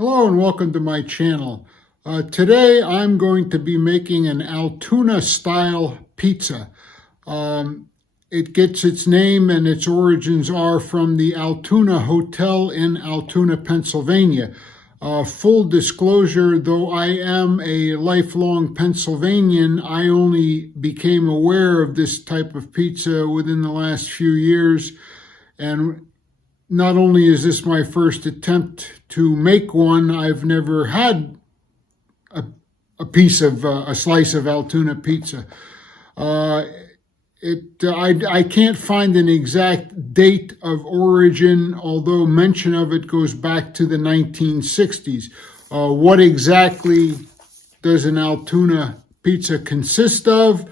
Hello and welcome to my channel. Today I'm going to be making an Altoona style pizza. It gets its name and its origins are from the Altoona Hotel in Altoona, Pennsylvania. Full disclosure, though I am a lifelong Pennsylvanian, I only became aware of this type of pizza within the last few years. And not only is this my first attempt to make one, I've never had a slice of Altoona pizza. I can't find an exact date of origin, although mention of it goes back to the 1960s. What exactly does an Altoona pizza consist of?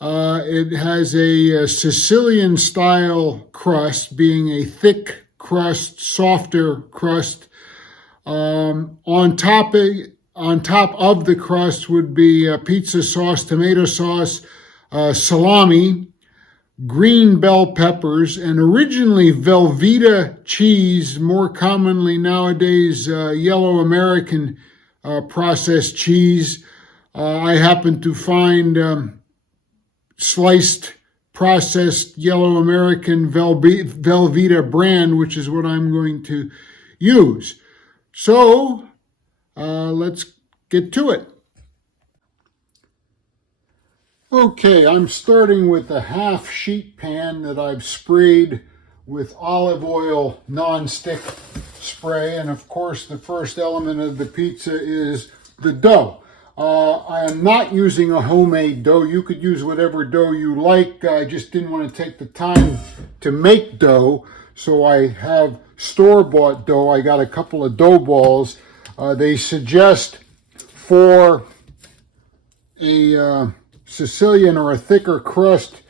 It has a Sicilian style crust, being a thick crust, softer crust. On top of the crust would be pizza sauce, tomato sauce, salami, green bell peppers, and originally Velveeta cheese, more commonly nowadays yellow American processed cheese. I happen to find sliced processed yellow American Velveeta brand, which is what I'm going to use. So let's get to it. Okay, I'm starting with a half sheet pan that I've sprayed with olive oil nonstick spray. And of course, the first element of the pizza is the dough. I am not using a homemade dough. You could use whatever dough you like. I just didn't want to take the time to make dough, so I have store-bought dough. I got a couple of dough balls. They suggest for a Sicilian or a thicker crust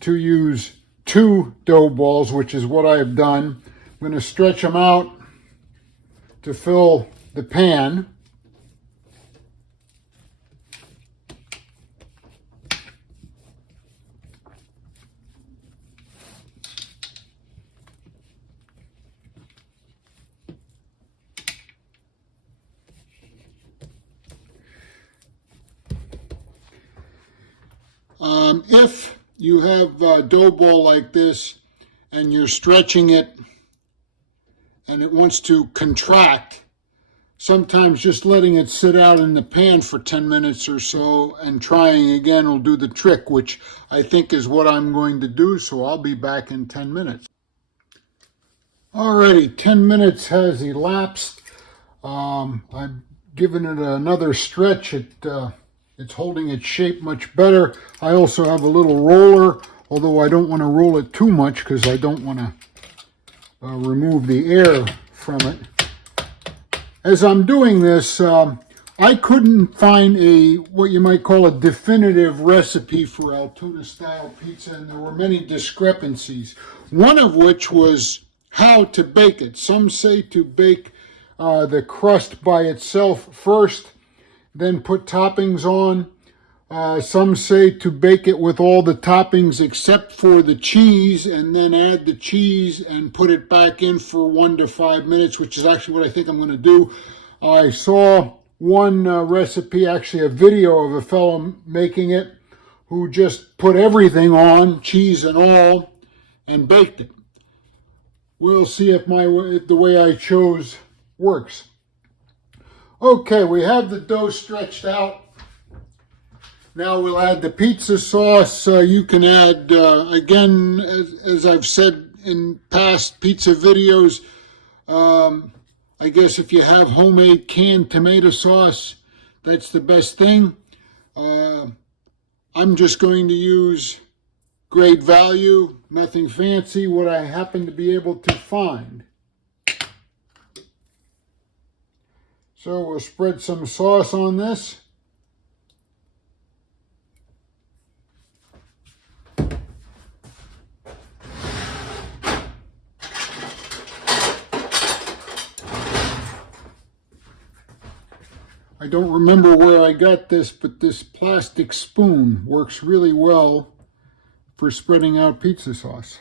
to use 2 dough balls, which is what I've done. I'm going to stretch them out to fill the pan. If you have a dough ball like this and you're stretching it and it wants to contract, sometimes just letting it sit out in the pan for 10 minutes or so and trying again will do the trick, which I think is what I'm going to do, so I'll be back in 10 minutes. Alrighty, 10 minutes has elapsed. I've given it another stretch. It's holding its shape much better. I also have a little roller, although I don't want to roll it too much because I don't want to remove the air from it. As I'm doing this, I couldn't find what you might call a definitive recipe for Altoona style pizza, and there were many discrepancies. One of which was how to bake it. Some say to bake the crust by itself first, then put toppings on. Some say to bake it with all the toppings except for the cheese, and then add the cheese and put it back in for 1 to 5 minutes, which is actually what I think I'm going to do. I saw one recipe, actually a video of a fellow making it, who just put everything on, cheese and all, and baked it. We'll see if the way I chose works. Okay, we have the dough stretched out. Now we'll add the pizza sauce. You can add, again, as I've said in past pizza videos, I guess if you have homemade canned tomato sauce, that's the best thing. I'm just going to use great value, nothing fancy, what I happen to be able to find. So we'll spread some sauce on this. I don't remember where I got this, but this plastic spoon works really well for spreading out pizza sauce.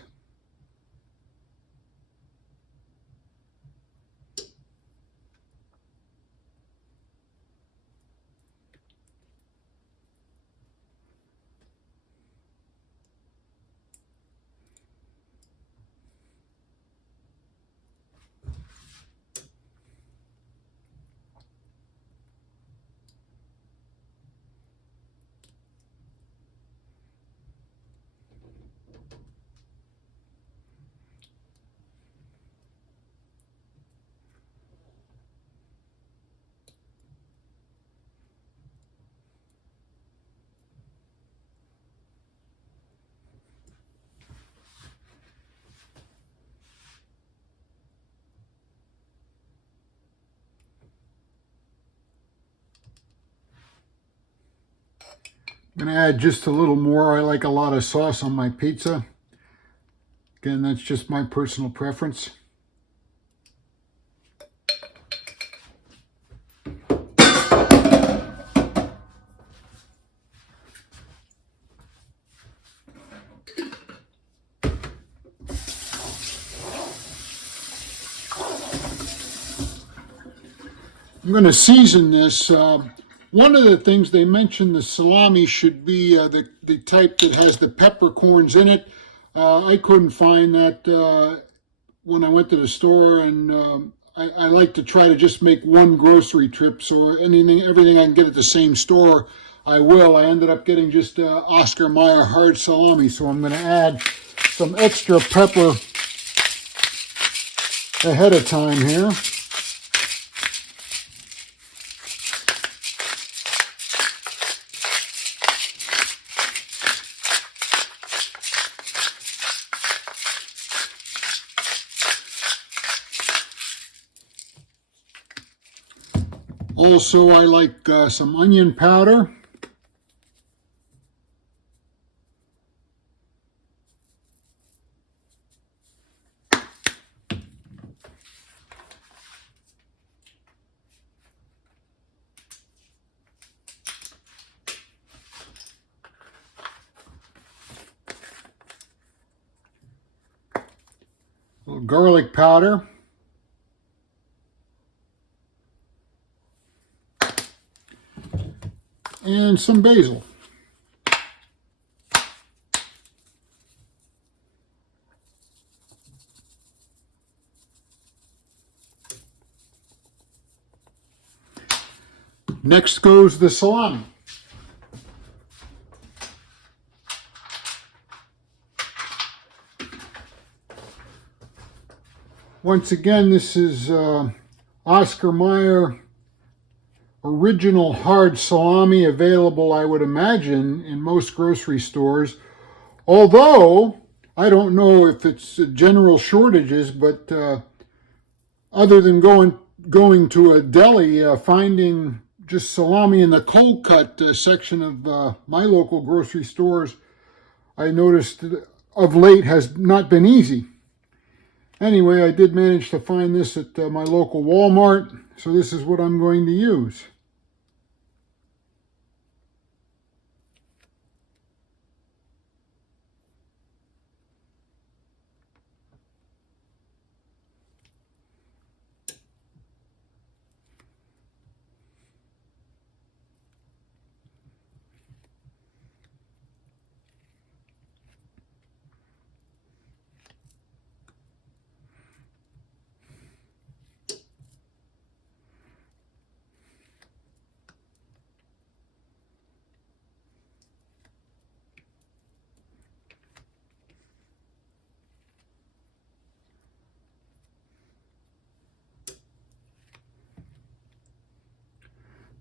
I'm going to add just a little more. I like a lot of sauce on my pizza. Again, that's just my personal preference. I'm going to season this. One of the things they mentioned, the salami should be the type that has the peppercorns in it. I couldn't find that when I went to the store, and I like to try to just make one grocery trip. So everything I can get at the same store, I will. I ended up getting just Oscar Mayer hard salami, so I'm going to add some extra pepper ahead of time here. Also, I like some onion powder. A little garlic powder. And some basil. Next goes the salami. Once again, this is Oscar Mayer original hard salami, available, I would imagine, in most grocery stores. Although, I don't know if it's general shortages, but other than going to a deli, finding just salami in the cold cut section of my local grocery stores, I noticed of late has not been easy. Anyway, I did manage to find this at my local Walmart, so this is what I'm going to use.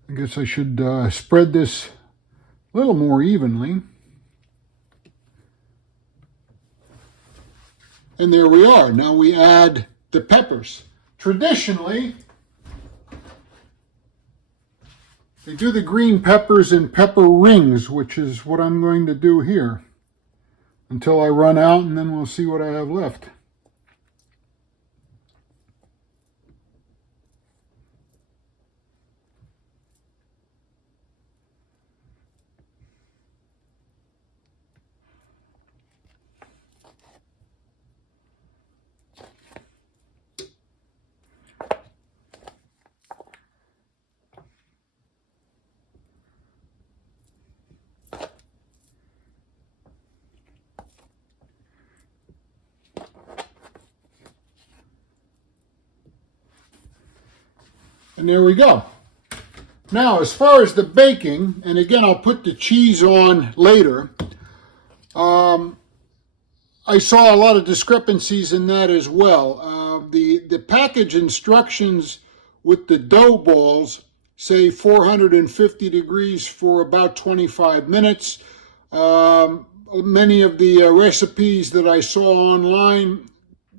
I guess I should spread this a little more evenly. And there we are. Now we add the peppers. Traditionally, they do the green peppers in pepper rings, which is what I'm going to do here until I run out, and then we'll see what I have left. And there we go. Now, as far as the baking, and again, I'll put the cheese on later, I saw a lot of discrepancies in that as well. The package instructions with the dough balls say 450 degrees for about 25 minutes. Many of the recipes that I saw online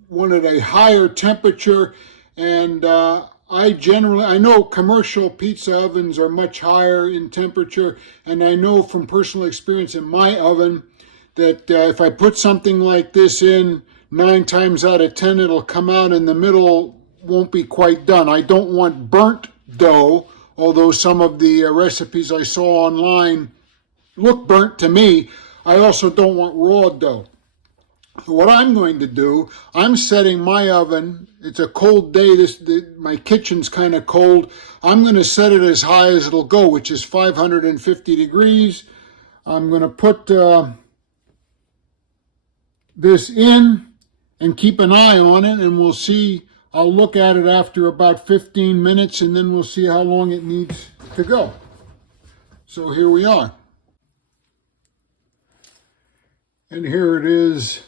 wanted a higher temperature, and I know commercial pizza ovens are much higher in temperature, and I know from personal experience in my oven that if I put something like this in, 9 times out of 10 it'll come out in the middle, won't be quite done. I don't want burnt dough, although some of the recipes I saw online look burnt to me. I also don't want raw dough. What I'm going to do, I'm setting my oven. It's a cold day. My kitchen's kind of cold. I'm going to set it as high as it'll go, which is 550 degrees. I'm going to put this in and keep an eye on it, and we'll see. I'll look at it after about 15 minutes, and then we'll see how long it needs to go. So here we are. And here it is,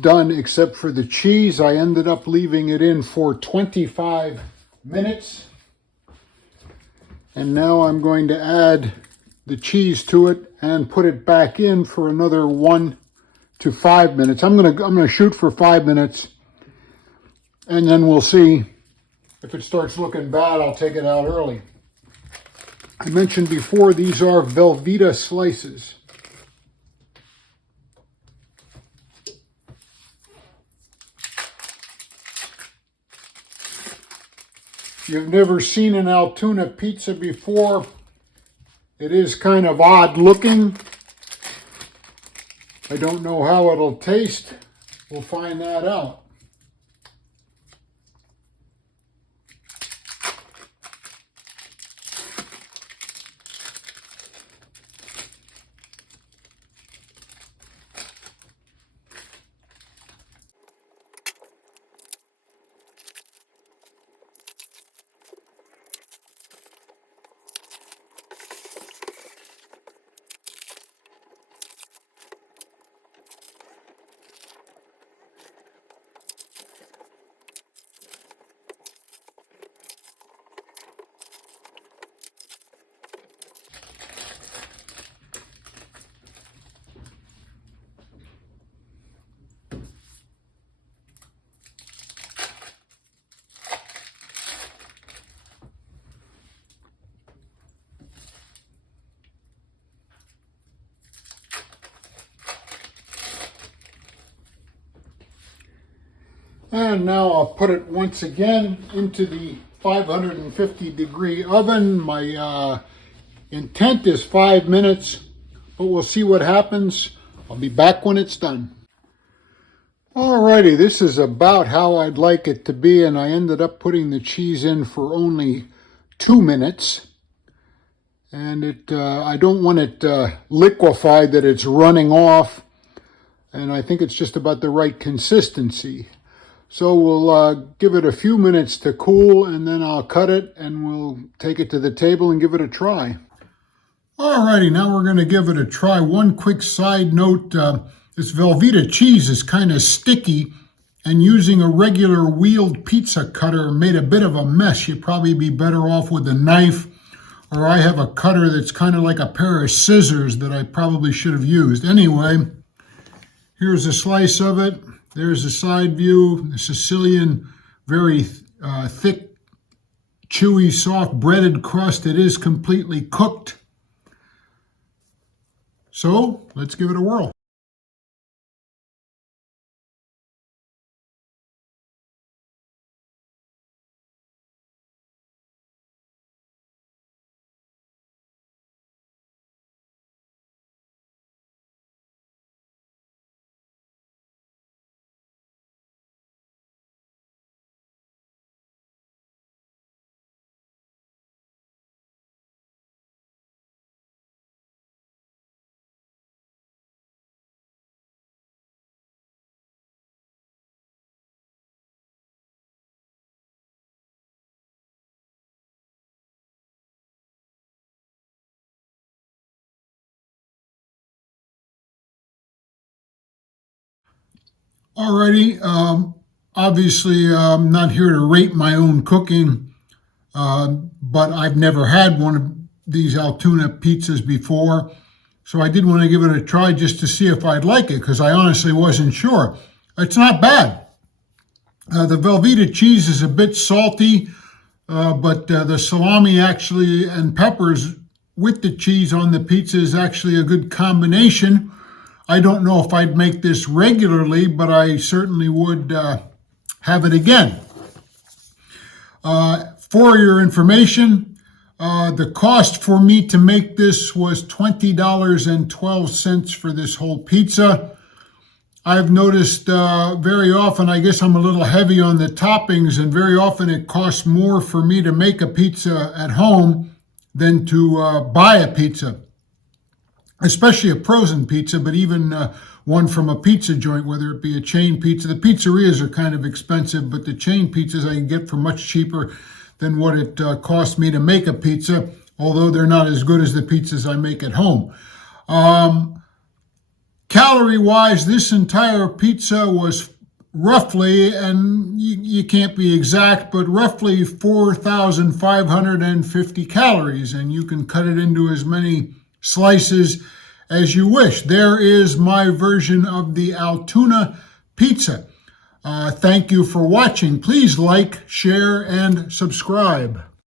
done except for the cheese. I ended up leaving it in for 25 minutes. And now I'm going to add the cheese to it and put it back in for another 1 to 5 minutes. I'm gonna shoot for 5 minutes, and then we'll see if it starts looking bad. I'll take it out early. I mentioned before, these are Velveeta slices. If you've never seen an Altoona pizza before, it is kind of odd looking. I don't know how it'll taste. We'll find that out. And now I'll put it once again into the 550 degree oven. My intent is 5 minutes, but we'll see what happens. I'll be back when it's done. Alrighty, this is about how I'd like it to be, and I ended up putting the cheese in for only 2 minutes. And I don't want it liquefied that it's running off, and I think it's just about the right consistency. So we'll give it a few minutes to cool, and then I'll cut it and we'll take it to the table and give it a try. Alrighty, now we're going to give it a try. One quick side note, this Velveeta cheese is kind of sticky, and using a regular wheeled pizza cutter made a bit of a mess. You'd probably be better off with a knife, or I have a cutter that's kind of like a pair of scissors that I probably should have used. Anyway, here's a slice of it. There's a side view. The Sicilian, very thick, chewy, soft breaded crust. It is completely cooked. So let's give it a whirl. Alrighty, obviously I'm not here to rate my own cooking, but I've never had one of these Altoona pizzas before, so I did want to give it a try just to see if I'd like it, because I honestly wasn't sure. It's not bad. The Velveeta cheese is a bit salty, but the salami actually and peppers with the cheese on the pizza is actually a good combination. I don't know if I'd make this regularly, but I certainly would have it again. For your information, the cost for me to make this was $20.12 for this whole pizza. I've noticed very often, I guess I'm a little heavy on the toppings, and very often it costs more for me to make a pizza at home than to buy a pizza, especially a frozen pizza, but even one from a pizza joint, whether it be a chain pizza. The pizzerias are kind of expensive, but the chain pizzas I can get for much cheaper than what it costs me to make a pizza, although they're not as good as the pizzas I make at home. Calorie-wise, this entire pizza was roughly, and you can't be exact, but roughly 4,550 calories, and you can cut it into as many slices as you wish. There is my version of the Altoona pizza. Thank you for watching. Please like, share, and subscribe.